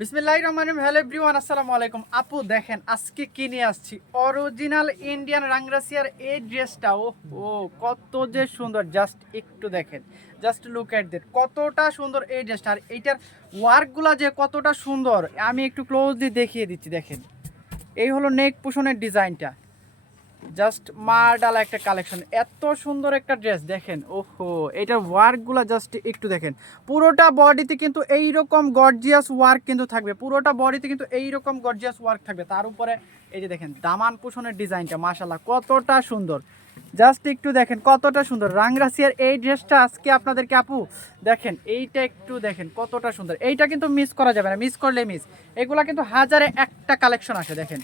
বিসমিল্লাহির রহমানির রহিম। Hello everyone, আসসালামু আলাইকুম। আপু দেখেন আজকে কি নিয়ে আসছি, অরিজিনাল ইন্ডিয়ান রাংরাসিয়ার এই ড্রেসটা। ও কত যে সুন্দর, জাস্ট একটু দেখেন, জাস্ট লুক এট দ্যাট, কতটা সুন্দর এই ড্রেসটা। আর এইটার ওয়ার্কগুলো যে কতটা সুন্দর আমি একটু ক্লোজলি দেখিয়ে দিচ্ছি। দেখেন, এই হলো নেক পোষণের ডিজাইনটা, জাস্ট মার্ডালা একটা কালেকশন, এত সুন্দর একটা ড্রেস। দেখেন ওহো, এটার ওয়ার্কগুলো জাস্ট একটু দেখেন। পুরোটা বডিতে কিন্তু এইরকম গর্জিয়াস ওয়ার্ক কিন্তু থাকবে, পুরোটা বডিতে কিন্তু এইরকম গর্জিয়াস ওয়ার্ক থাকবে। তার উপরে এই যে দেখেন দামান পোষণের ডিজাইনটা, মাশাআল্লাহ কতটা সুন্দর, জাস্ট একটু দেখেন কতটা সুন্দর রাংরাসিয়ার এই ড্রেসটা আজকে আপনাদেরকে। আপু দেখেন এইটা একটু দেখেন কতটা সুন্দর, এইটা কিন্তু মিস করা যাবে না, মিস করলে মিস। এগুলা কিন্তু হাজারে একটা কালেকশন আসে। দেখেন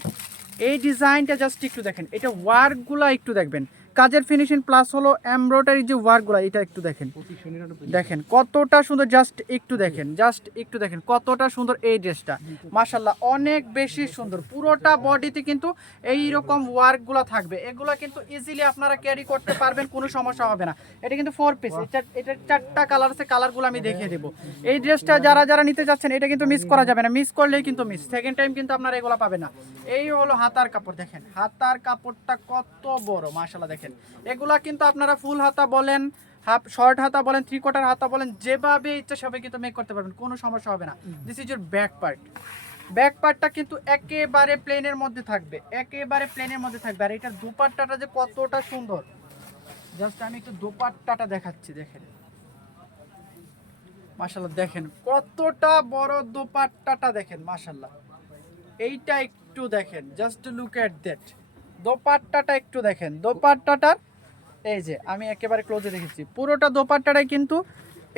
এই ডিজাইনটা জাস্ট একটু দেখেন, এটা ওয়ার্কগুলো একটু দেখবেন, কাজের ফিনিশিং প্লাস হলো এমব্রয়ডারি যে ওয়ার্কগুলো, এটা একটু দেখেন। দেখেন কতটা সুন্দর, জাস্ট একটু দেখেন, জাস্ট একটু দেখেন কতটা সুন্দর এই ড্রেসটা, মাশাআল্লাহ অনেক বেশি সুন্দর। পুরোটা বডিতে কিন্তু এই রকম ওয়ার্কগুলো থাকবে, এগুলো কিন্তু ইজিলি আপনারা ক্যারি করতে পারবেন, কোনো সমস্যা হবে না। এটা কিন্তু 4 পিস, এটা 4টা কালার আছে, কালারগুলো আমি দেখিয়ে দেবো। এই ড্রেসটা যারা যারা নিতে যাচ্ছেন এটা কিন্তু মিস করা যাবে না, মিস করলেই কিন্তু মিস, সেকেন্ড টাইম কিন্তু আপনারা এগুলো পাবেন না। এই হলো হাতার কাপড়, দেখেন হাতার কাপড়টা কত বড়, মাশাআল্লাহ দেখেন। এগুলা কিন্তু আপনারা ফুল হাতা বলেন, হাফ শর্ট হাতা বলেন, 3/4 হাতা বলেন, যেভাবে ইচ্ছা সবাই কিন্তু মেক করতে পারবেন, কোনো সমস্যা হবে না। This is your back part. Back পার্টটা কিন্তু একেবারে প্লেনের মধ্যে থাকবে, একেবারে প্লেনের মধ্যে থাকবে। আর এটার দোপাট্টাটা যে কতটা সুন্দর, জাস্ট আমি একটু দোপাট্টাটা দেখাচ্ছি। দেখেন মাশাআল্লাহ, দেখেন কতটা বড় দোপাট্টাটা, দেখেন মাশাআল্লাহ। এইটা একটু দেখেন, জাস্ট লুক এট দ্যাট, দোপাট্টাটা একটু দেখেন। দোপাট্টাটার এই যে আমি একেবারে ক্লোজে দেখেছি, পুরোটা দোপাট্টাটাই কিন্তু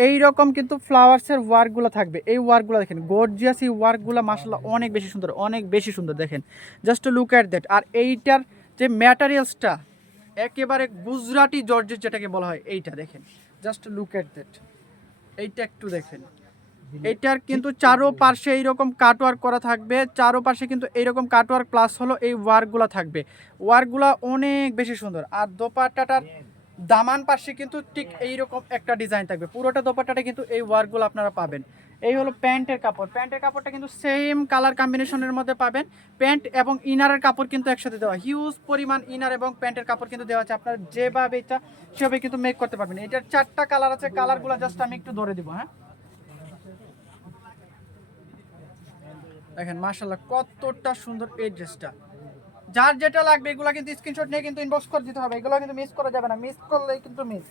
এই রকম কিন্তু ফ্লাওয়ার্সের ওয়ার্কগুলো থাকবে। এই ওয়ার্কগুলো দেখেন, গর্জিয়াস এই ওয়ার্কগুলো মাশাআল্লাহ অনেক বেশি সুন্দর, অনেক বেশি সুন্দর। দেখেন জাস্ট লুক এট দ্যাট। আর এইটার যে ম্যাটেরিয়ালসটা একেবারে গুজরাটি জর্জেট যেটাকে বলা হয়, এইটা দেখেন, জাস্ট লুক এট দ্যাট। এইটা একটু দেখেন, এটার কিন্তু চারোপাশে এইরকম কাটওয়ার্ক করা থাকবে, চারোপাশে কিন্তু এইরকম কাটওয়ার্ক প্লাস হলো এই ওয়ার্কগুলো থাকবে, ওয়ার্কগুলো অনেক বেশি সুন্দর। আর দোপাট্টাটার দামান পাশে কিন্তু ঠিক এইরকম একটা ডিজাইন থাকবে, পুরোটা দোপাট্টাটা কিন্তু এই ওয়ার্কগুলো আপনারা পাবেন। এই হলো প্যান্টের কাপড়, প্যান্টের কাপড়টা কিন্তু সেম কালার কম্বিনেশনের মধ্যে পাবেন। প্যান্ট এবং ইনারের কাপড় কিন্তু একসাথে দেওয়া, হিউজ পরিমাণ ইনার এবং প্যান্টের কাপড় কিন্তু দেওয়া আছে, আপনারা যেভাবে ইচ্ছা সেভাবে কিন্তু মেক করতে পারবেন। এটার 4টা কালার আছে, কালারগুলো জাস্ট আমি একটু ধরে দিব। হ্যাঁ দেখেন মাশাআল্লাহ কতটা সুন্দর এই ড্রেসটা। যার যেটা লাগবে এগুলো কিন্তু স্ক্রিনশট নিয়ে কিন্তু ইনবক্স করে দিতে হবে, এগুলো কিন্তু মিস করা যাবে না, মিস করলেই কিন্তু মিস।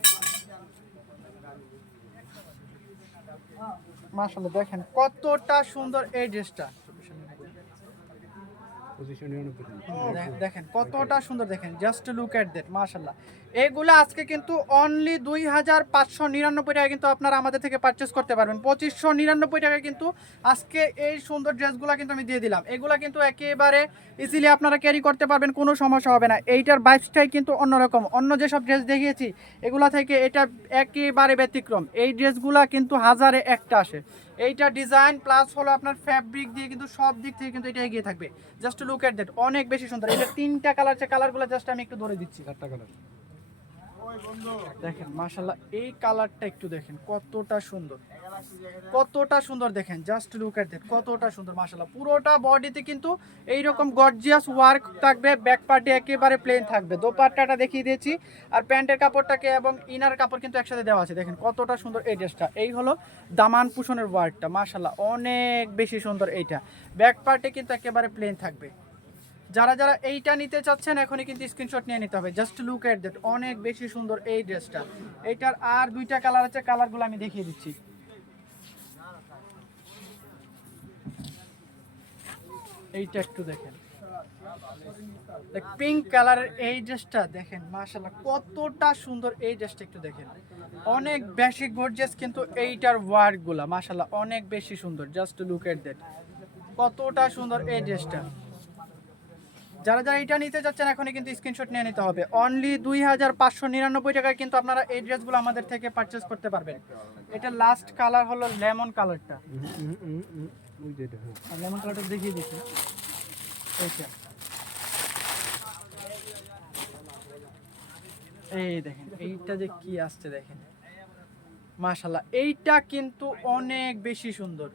মাশাআল্লাহ দেখেন কতটা সুন্দর এই ড্রেসটা, দেখেন কতটা সুন্দর, দেখেন জাস্ট লুক এট দ্যাট, মাশাআল্লাহ। এগুলো আজকে কিন্তু অনলি 2599 টাকা কিন্তু আপনারা আমাদের থেকে পারচেস করতে পারবেন। 2599 টাকা কিন্তু আজকে এই সুন্দর ড্রেসগুলো কিন্তু আমি দিয়ে দিলাম। এগুলো কিন্তু একেবারে ইজিলি আপনারা ক্যারি করতে পারবেন, কোনো সমস্যা হবে না। এইটার ভাইবসটাই কিন্তু অন্যরকম, অন্য যেসব ড্রেস দেখিয়েছি এগুলা থেকে এটা একেবারে ব্যতিক্রম। এই ড্রেসগুলো কিন্তু হাজারে একটা আসে। এইটা ডিজাইন প্লাস হলো আপনার ফ্যাব্রিক দিয়ে কিন্তু সব দিক থেকে কিন্তু এটা এগিয়ে থাকবে। জাস্ট লুক এট দ্যাট, অনেক বেশি সুন্দর। এটা 3টা কালার আছে, কালারগুলো জাস্ট আমি একটু ধরে দিচ্ছি। 4টা কালার দেখেন মাশাআল্লাহ, এই কালারটা একটু দেখেন কতটা সুন্দর, কতটা সুন্দর। দেখেন জাস্ট লুক এট দ্যাট, কতটা সুন্দর মাশাআল্লাহ। পুরোটা বডিতে কিন্তু এইরকম গর্জিয়াস ওয়ার্ক থাকবে, ব্যাক পার্টে একেবারে প্লেন থাকবে। দোপাট্টাটা দেখিয়ে দিয়েছি, আর প্যান্টের কাপড়টাকে এবং ইনার কাপড় কিন্তু একসাথে দেওয়া আছে। দেখেন কতটা সুন্দর এই ড্রেসটা। এই হলো দামান পুষনের ওয়ার্কটা, মাশাআল্লাহ অনেক বেশি সুন্দর। এইটা ব্যাক পার্টে কিন্তু একেবারে প্লেন থাকবে। যারা যারা এইটা নিতে চাচ্ছেন এখনই কিন্তু স্ক্রিনশট নিয়ে নিতে হবে। জাস্ট লুক এট দ্যাট, অনেক বেশি সুন্দর এই ড্রেসটা। এইটার আর 2টা কালার আছে, কালারগুলো আমি দেখিয়ে দিচ্ছি। এইটা একটু দেখেন, পিঙ্ক কালারের এই ড্রেসটা দেখেন মাশাআল্লাহ কতটা সুন্দর এই ড্রেসটা একটু দেখেন, অনেক বেশি গর্জিয়াস কিন্তু এইটার ওয়ার্কগুলা মাশাআল্লাহ অনেক বেশি সুন্দর। জাস্ট লুক এট দ্যাট, কতটা সুন্দর এই ড্রেসটা। যারা যারা এটা নিতে যাচ্ছেন এখনই কিন্তু স্ক্রিনশট নিয়ে নিতে হবে। অনলি 2599 টাকায় কিন্তু আপনারা এই ড্রেসগুলো আমাদের থেকে পারচেস করতে পারবেন। এটা লাস্ট কালার হলো লেমন কালারটা, লেমন কালারটা দেখিয়ে দিচ্ছি। এইটা এই দেখেন এইটা যে কি আসছে দেখেন, মাশাল্লাহ এইটা কিন্তু অনেক বেশি সুন্দর।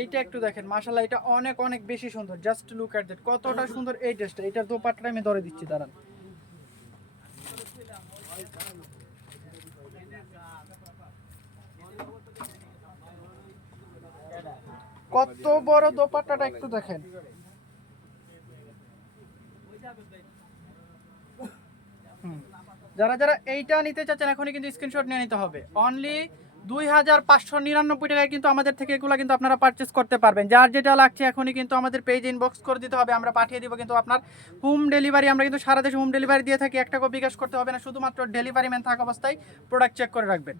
এইটা একটু দেখেন মাশাল্লাহ, এটা অনেক অনেক বেশি সুন্দর। জাস্ট লুক এট দ্যাট, কতটা সুন্দর এই ড্রেসটা। এটার দোপাট্টা আমি ধরে দিচ্ছি, দাঁড়ান। কত বড় দোপাট্টাটা একটু দেখেন। যারা যারা এইটা নিতে চাচ্ছেন এখনই কিন্তু স্ক্রিনশট নিয়ে নিতে হবে। অনলি 2599 টাকায় কিন্তু আমাদের থেকে এগুলো কিন্তু আপনারা পারচেস করতে পারবেন। যার যেটা লাগছে এখনই কিন্তু আমাদের পেজে ইনবক্স করে দিতে হবে, আমরা পাঠিয়ে দিব। কিন্তু আপনার হোম ডেলিভারি, আমরা কিন্তু সারা দেশে হোম ডেলিভারি দিয়ে থাকি। 1 টাকা বিকাশ করতে হবে না, শুধুমাত্র ডেলিভারি ম্যান থাকা অবস্থায় প্রোডাক্ট চেক করে রাখবেন।